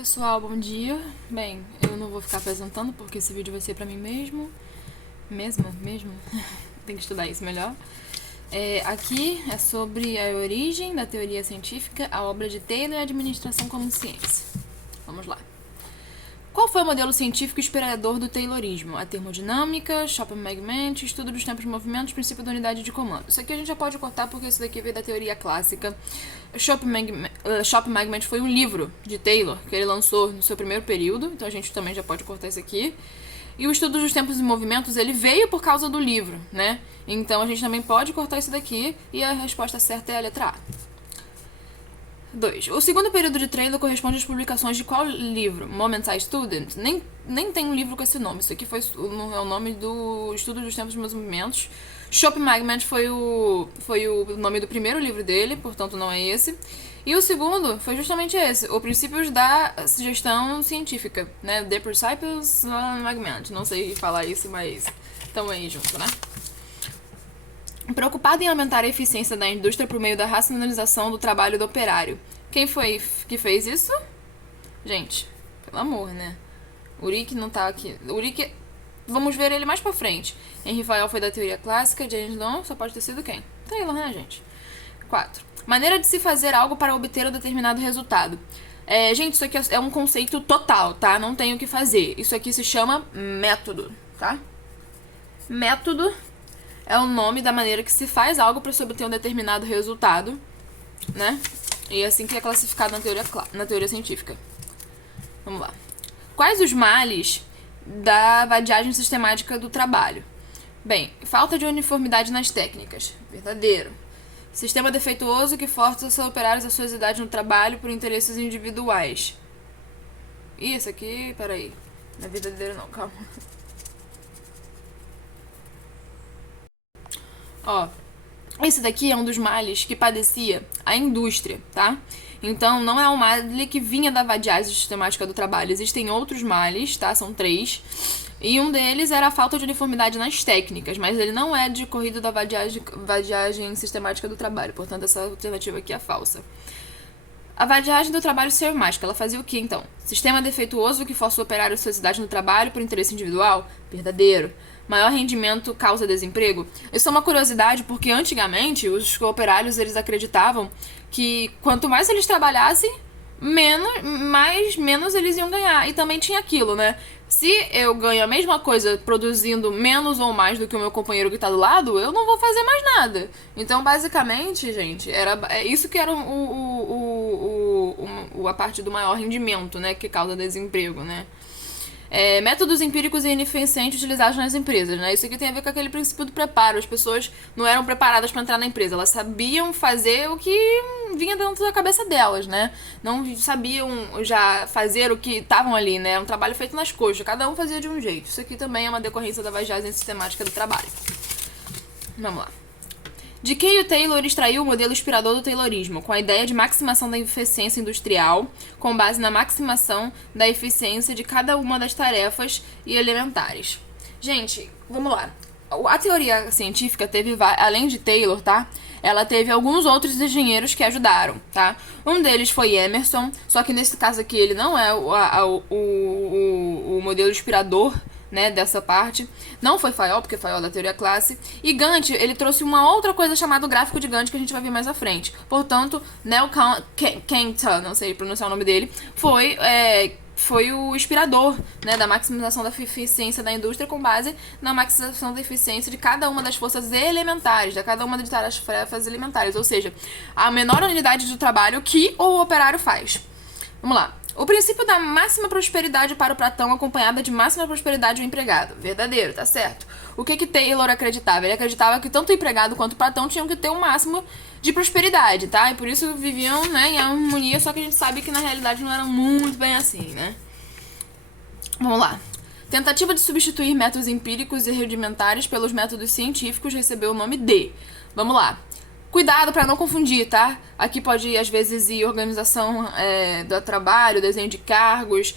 Pessoal, bom dia. Bem, eu não vou ficar apresentando porque esse vídeo vai ser pra mim mesmo. Mesmo. Tem que estudar isso melhor. Aqui é sobre a origem da teoria científica, a obra de Taylor e a administração como ciência. Vamos lá. Qual foi o modelo científico inspirador do Taylorismo? A termodinâmica, Schopenhauer, estudo dos tempos de movimentos, princípio da unidade de comando. Isso aqui a gente já pode cortar porque isso daqui veio da teoria clássica. Schopenhauer foi um livro de Taylor que ele lançou no seu primeiro período, então a gente também já pode cortar isso aqui. E o estudo dos tempos e movimentos, ele veio por causa do livro, né? Então a gente também pode cortar isso daqui e a resposta certa é a letra A. 2. O segundo período de Taylor corresponde às publicações de qual livro? Moments I Student? Nem tem um livro com esse nome. Isso aqui é o nome do Estudo dos Tempos e Movimentos. Schopenhauer foi o nome do primeiro livro dele, portanto não é esse. E o segundo foi justamente esse, o Princípios da Sugestão Científica, né? The Principles Magment. Não sei falar isso, mas estamos aí junto, né? Preocupado em aumentar a eficiência da indústria por meio da racionalização do trabalho do operário. Quem foi que fez isso? Gente, pelo amor, né? Uric não tá aqui. Uric, vamos ver ele mais pra frente. Henri Fayol foi da teoria clássica, James Long só pode ter sido quem? Taylor, né, gente? 4. Maneira de se fazer algo para obter um determinado resultado. Gente, isso aqui é um conceito total, tá? Não tem o que fazer. Isso aqui se chama método, tá? Método é o nome da maneira que se faz algo para se obter um determinado resultado, né? E é assim que é classificado na teoria científica. Vamos lá. Quais os males da vadiagem sistemática do trabalho? Bem, falta de uniformidade nas técnicas. Verdadeiro. Sistema defeituoso que força os operários a suas idades no trabalho por interesses individuais. Isso aqui, peraí. Não é verdadeiro não, calma. Ó, esse daqui é um dos males que padecia a indústria, tá? Então, não é um mal que vinha da vadiagem sistemática do trabalho. Existem outros males, tá? São 3. E um deles era a falta de uniformidade nas técnicas, mas ele não é decorrido da vadiagem sistemática do trabalho. Portanto, essa alternativa aqui é falsa. A vadiagem do trabalho ser mágica, ela fazia o que então? Sistema defeituoso que força o operário a sociedade no trabalho por interesse individual? Verdadeiro. Maior rendimento causa desemprego? Isso é uma curiosidade porque antigamente os operários eles acreditavam que quanto mais eles trabalhassem, menos eles iam ganhar. E também tinha aquilo, né? Se eu ganho a mesma coisa produzindo menos ou mais do que o meu companheiro que tá do lado, eu não vou fazer mais nada. Então, basicamente, gente, é isso que era a parte do maior rendimento, né? Que causa desemprego, né? Métodos empíricos e ineficientes utilizados nas empresas, né? Isso aqui tem a ver com aquele princípio do preparo. As pessoas não eram preparadas para entrar na empresa, elas sabiam fazer o que vinha dentro da cabeça delas, né? Não sabiam já fazer o que estavam ali, né? Um trabalho feito nas coxas, cada um fazia de um jeito. Isso aqui também é uma decorrência da vadiagem sistemática do trabalho. Vamos lá. De quem o Taylor extraiu o modelo inspirador do Taylorismo, com a ideia de maximização da eficiência industrial, com base na maximização da eficiência de cada uma das tarefas e elementares. Gente, vamos lá. A teoria científica teve, além de Taylor, tá? Ela teve alguns outros engenheiros que ajudaram, tá? Um deles foi Emerson, só que nesse caso aqui ele não é o modelo inspirador, né, dessa parte. Não foi Fayol, porque Fayol é da teoria classe. E Gantt, ele trouxe uma outra coisa chamada gráfico de Gantt, que a gente vai ver mais à frente. Portanto, Nell Cantor, não sei pronunciar o nome dele, foi o inspirador, né, da maximização da eficiência da indústria com base na maximização da eficiência de cada uma das forças elementares, de cada uma das tarefas elementares, ou seja, a menor unidade de trabalho que o operário faz. Vamos lá. O princípio da máxima prosperidade para o patrão acompanhada de máxima prosperidade do empregado. Verdadeiro, tá certo. O que Taylor acreditava? Ele acreditava que tanto o empregado quanto o patrão tinham que ter um máximo de prosperidade, tá? E por isso viviam, né, em harmonia, só que a gente sabe que na realidade não era muito bem assim, né? Vamos lá. Tentativa de substituir métodos empíricos e rudimentares pelos métodos científicos recebeu o nome de... Vamos lá. Cuidado para não confundir, tá? Aqui pode, às vezes, ir organização do trabalho, desenho de cargos,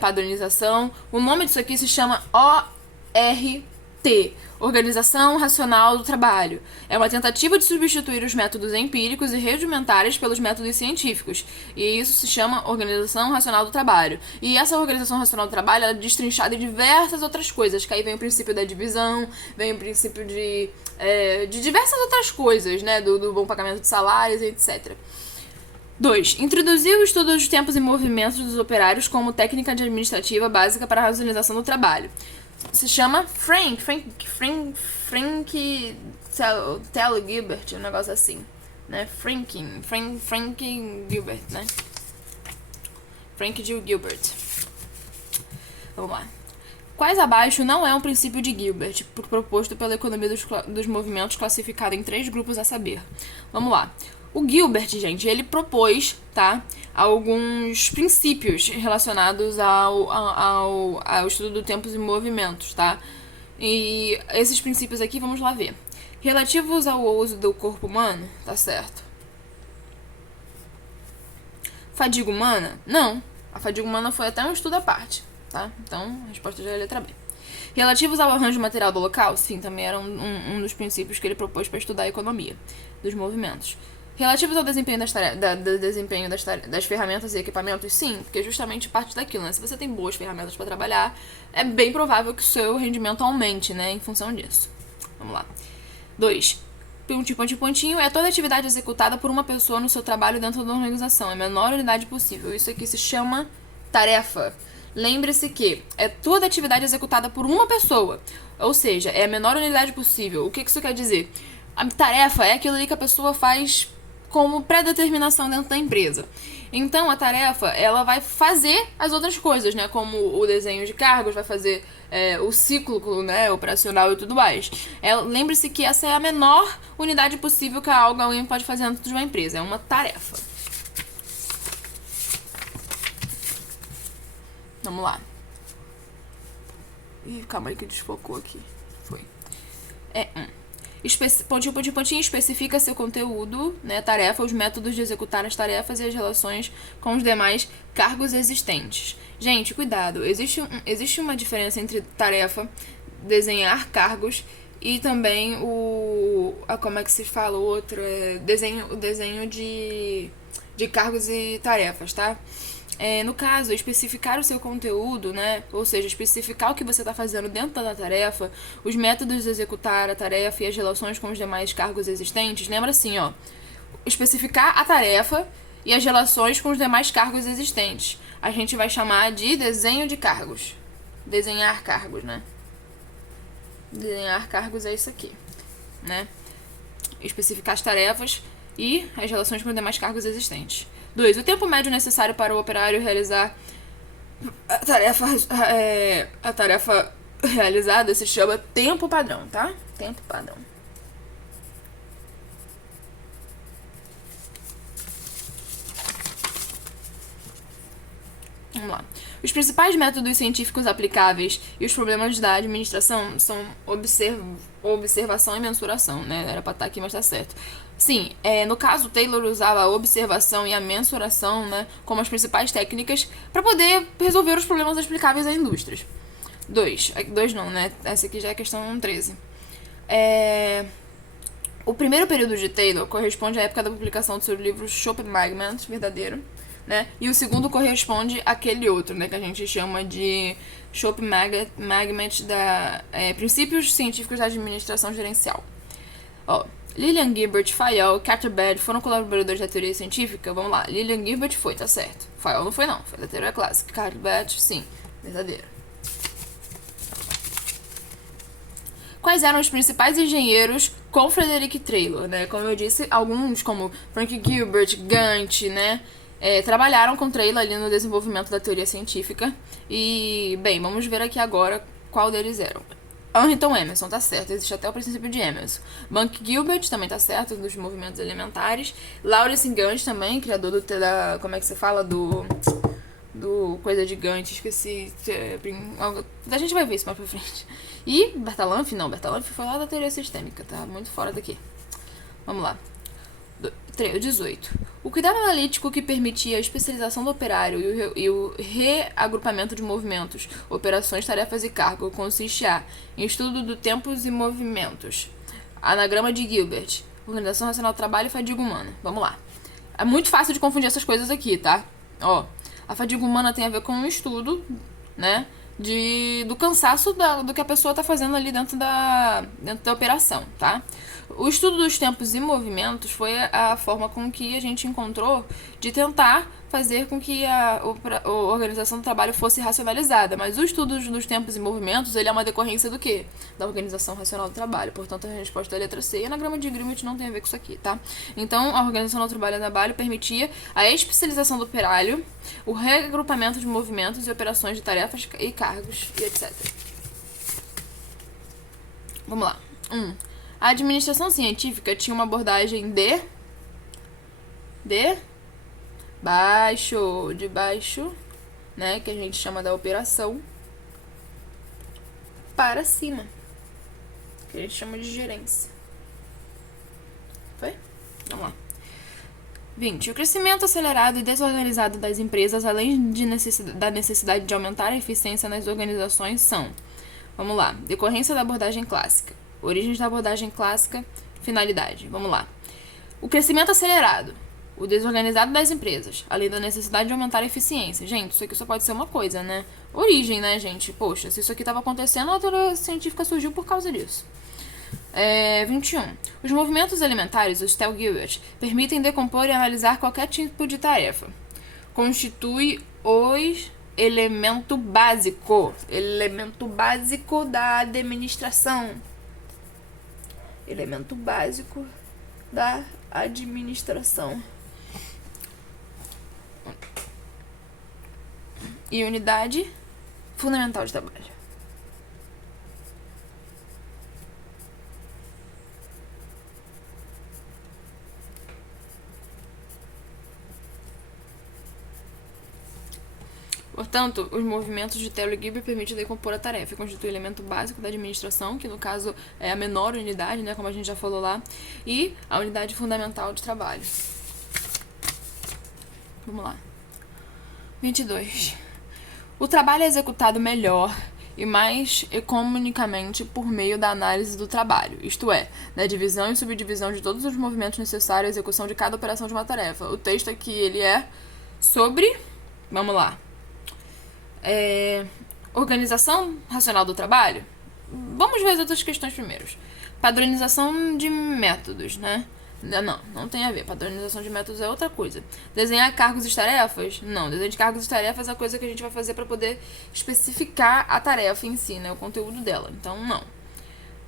padronização. O nome disso aqui se chama OR T. Organização racional do trabalho. É uma tentativa de substituir os métodos empíricos e rudimentares pelos métodos científicos. E isso se chama organização racional do trabalho. E essa organização racional do trabalho é destrinchada em diversas outras coisas. Que aí vem o princípio da divisão, vem o princípio de diversas outras coisas, né? Do bom pagamento de salários, etc. 2. Introduziu o estudo dos tempos e movimentos dos operários como técnica administrativa básica para a racionalização do trabalho. Se chama Frank Tell Gilbert, um negócio assim, né? Frank Gilbert, né? Frank G. Gilbert. Vamos lá. Quais abaixo não é um princípio de Gilbert, proposto pela economia dos movimentos, classificado em 3 grupos a saber? Vamos lá. O Gilbert, gente, ele propôs, tá, alguns princípios relacionados ao estudo do tempos e movimentos, tá? E esses princípios aqui, vamos lá ver. Relativos ao uso do corpo humano, tá certo. Fadiga humana? Não. A fadiga humana foi até um estudo à parte, tá? Então, a resposta já é a letra B. Relativos ao arranjo material do local? Sim, também era um dos princípios que ele propôs para estudar a economia dos movimentos. Relativos ao desempenho das ferramentas e equipamentos? Sim, porque justamente parte daquilo, né? Se você tem boas ferramentas para trabalhar, é bem provável que o seu rendimento aumente, né? Em função disso. Vamos lá. 2. Pontinho, é toda atividade executada por uma pessoa no seu trabalho dentro da organização. É a menor unidade possível. Isso aqui se chama tarefa. Lembre-se que é toda atividade executada por uma pessoa. Ou seja, é a menor unidade possível. O que isso quer dizer? A tarefa é aquilo ali que a pessoa faz como pré-determinação dentro da empresa. Então, a tarefa, ela vai fazer as outras coisas, né? Como o desenho de cargos, vai fazer o ciclo, né, operacional e tudo mais. Lembre-se que essa é a menor unidade possível que alguém pode fazer dentro de uma empresa. É uma tarefa. Vamos lá. Ih, calma aí que desfocou aqui. Foi. Pontinho, especifica seu conteúdo, né, tarefa, os métodos de executar as tarefas e as relações com os demais cargos existentes. Gente, cuidado, existe uma diferença entre tarefa, desenhar cargos e também como é que se fala o outro? O desenho de cargos e tarefas, tá? No caso, especificar o seu conteúdo, né? Ou seja, especificar o que você está fazendo dentro da tarefa, os métodos de executar a tarefa e as relações com os demais cargos existentes. Lembra assim, ó. Especificar a tarefa e as relações com os demais cargos existentes. A gente vai chamar de desenho de cargos. Desenhar cargos, né? Desenhar cargos é isso aqui, né? Especificar as tarefas e as relações com os demais cargos existentes. 2. O tempo médio necessário para o operário realizar a tarefa realizada se chama tempo padrão, tá? Tempo padrão. Vamos lá. Os principais métodos científicos aplicáveis e os problemas da administração são observação e mensuração, né? Era pra estar aqui, mas tá certo. Sim, no caso, Taylor usava a observação e a mensuração, né, como as principais técnicas para poder resolver os problemas aplicáveis a indústrias. 2 não, né? Essa aqui já é questão 13. O primeiro período de Taylor corresponde à época da publicação do seu livro Schopenhauer, verdadeiro, né? E o segundo corresponde àquele outro, né, que a gente chama de Schopenhauer da Princípios Científicos da Administração Gerencial. Lillian Gilbert, Fayol, Carter Baird foram colaboradores da teoria científica? Vamos lá. Lillian Gilbert foi, tá certo. Fayol não foi, não. Foi da teoria clássica. Carter Baird, sim. Verdadeiro. Quais eram os principais engenheiros com Frederick Taylor, né? Como eu disse, alguns, como Frank Gilbert, Gantt, né? Trabalharam com Taylor ali no desenvolvimento da teoria científica. E, bem, vamos ver aqui agora qual deles eram. Huntington Emerson, tá certo, existe até o princípio de Emerson. Bank Gilbert também tá certo, dos movimentos elementares. Lawrence Gantt também, criador como é que se fala? Do coisa de Gantt, esqueci. A gente vai ver isso mais pra frente. E Bertalanffy foi lá da teoria sistêmica, tá muito fora daqui. Vamos lá. 18. O cuidado analítico que permitia a especialização do operário e o reagrupamento de movimentos, operações, tarefas e cargo consiste em estudo do tempos e movimentos. Anagrama de Gilbert. Organização racional do trabalho e fadiga humana. Vamos lá. É muito fácil de confundir essas coisas aqui, tá? Ó, a fadiga humana tem a ver com um estudo, né? Do cansaço do que a pessoa está fazendo ali dentro da operação, tá? O estudo dos tempos e movimentos foi a forma com que a gente encontrou de tentar fazer com que a organização do trabalho fosse racionalizada. Mas o estudo dos tempos e movimentos, ele é uma decorrência do quê? Da organização racional do trabalho. Portanto, a resposta é a letra C. E anagrama de Greenwich não tem a ver com isso aqui, tá? Então, a organização do trabalho permitia a especialização do operário, o reagrupamento de movimentos e operações de tarefas e cargos e etc. Vamos lá. A administração científica tinha uma abordagem de baixo, né, que a gente chama da operação, para cima, que a gente chama de gerência. Foi? Vamos lá. 20. O crescimento acelerado e desorganizado das empresas, além da necessidade de aumentar a eficiência nas organizações, são... Vamos lá. Decorrência da abordagem clássica. Origens da abordagem clássica. Finalidade. Vamos lá. O crescimento acelerado. O desorganizado das empresas, além da necessidade de aumentar a eficiência. Gente, isso aqui só pode ser uma coisa, né? Origem, né, gente? Poxa, se isso aqui estava acontecendo, a teoria científica surgiu por causa disso. 21. Os movimentos elementares, os Tell Gilbert, permitem decompor e analisar qualquer tipo de tarefa. Constitui os elemento básico da administração. Elemento básico da administração. E unidade fundamental de trabalho. Portanto, os movimentos de Taylor e Gilbert permitem decompor a tarefa e constitui o elemento básico da administração, que no caso é a menor unidade, né, como a gente já falou lá, e a unidade fundamental de trabalho. Vamos lá. 22. O trabalho é executado melhor e mais economicamente por meio da análise do trabalho, isto é, da divisão e subdivisão de todos os movimentos necessários à execução de cada operação de uma tarefa. O texto aqui, ele é sobre... Vamos lá. Organização racional do trabalho. Vamos ver as outras questões primeiro. Padronização de métodos, né? Não tem a ver. Padronização de métodos é outra coisa. Desenhar cargos e tarefas? Não. Desenho de cargos e tarefas é a coisa que a gente vai fazer para poder especificar a tarefa em si, né? O conteúdo dela. Então, não.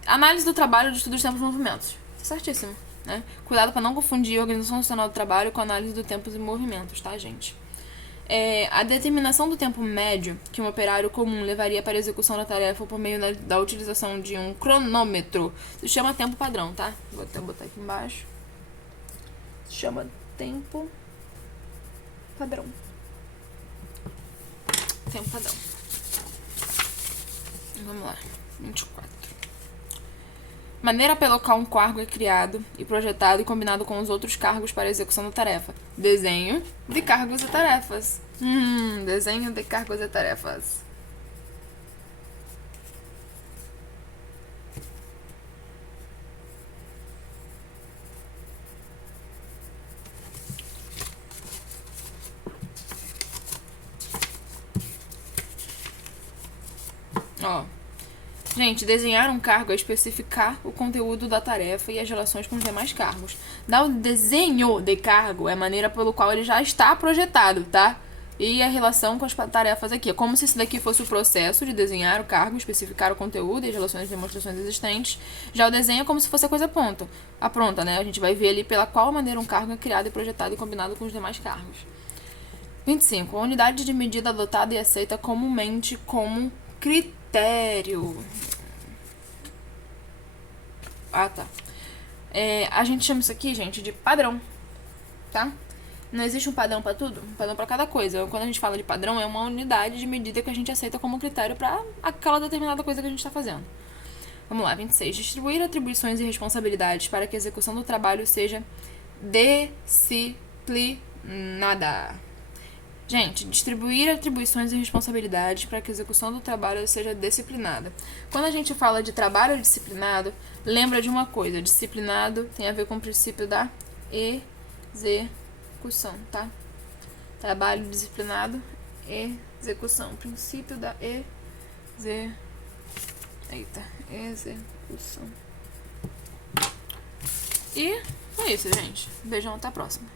Análise do trabalho de estudo dos tempos e movimentos. Tá certíssimo, né? Cuidado para não confundir a organização racional do trabalho com a análise do tempos e movimentos, tá, gente? A determinação do tempo médio que um operário comum levaria para a execução da tarefa por meio da utilização de um cronômetro se chama tempo padrão, tá? Vou até botar aqui embaixo. Se chama tempo padrão. Tempo padrão. Vamos lá. 24. Maneira pela qual um cargo é criado e projetado e combinado com os outros cargos para a execução da tarefa. Desenho de cargos e tarefas. Desenho de cargos e tarefas. Ó. Gente, desenhar um cargo é especificar o conteúdo da tarefa e as relações com os demais cargos. Dar o desenho de cargo é a maneira pelo qual ele já está projetado, tá? E a relação com as tarefas aqui. É como se isso daqui fosse o processo de desenhar o cargo, especificar o conteúdo e as relações e demonstrações existentes. Já o desenho é como se fosse a coisa pronta, né? A gente vai ver ali pela qual maneira um cargo é criado e projetado e combinado com os demais cargos. 25. A unidade de medida adotada e aceita comumente como critério. Tá. A gente chama isso aqui, gente, de padrão, tá? Não existe um padrão pra tudo, um padrão pra cada coisa. Quando a gente fala de padrão, é uma unidade de medida que a gente aceita como critério pra aquela determinada coisa que a gente tá fazendo. Vamos lá, 26. Distribuir atribuições e responsabilidades para que a execução do trabalho seja disciplinada. Gente, distribuir atribuições e responsabilidades para que a execução do trabalho seja disciplinada. Quando a gente fala de trabalho disciplinado, lembra de uma coisa: disciplinado tem a ver com o princípio da execução, tá? Trabalho disciplinado, execução. Princípio da execução. E é isso, gente. Beijão, até a próxima.